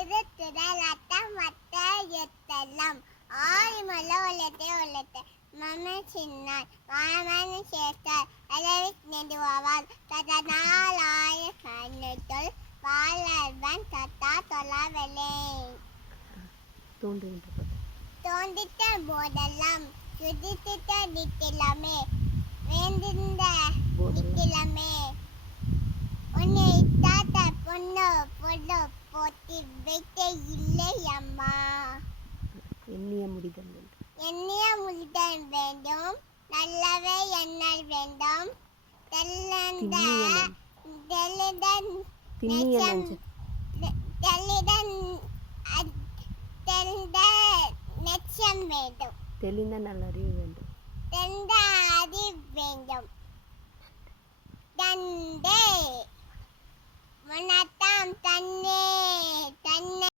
திருத்துதல் அட்டமட்ட எத்தெல்லாம் ஆழிமல்ல ஒல்லத்தை மம சின்னார் மாமன சேர்த்தார் அளவி நெடுவாள் ததனால் ஆய கண்ணுத்தொல் வாழவன் தத்தா தொலாவலே தோன்றிட்ட போதெல்லாம் சுதித்திட்ட நித்திலமே வேந்திருந்த நித்திலமே உன்னை இட்டாத்த பொண்ணு பொண்ணு போட்டி வைத்த இல்லை அம்மா எண்ணிய முடிதல் வேண்டும் நல்லவே எண்ணல் வேண்டும் தெளிதன் நெச்சம் வேண்டும் தெளிந்த நல்லறிவு வேண்டும் தெளிந்த அறிவு வேண்டும் தந்தை வணக்கம் தன்னே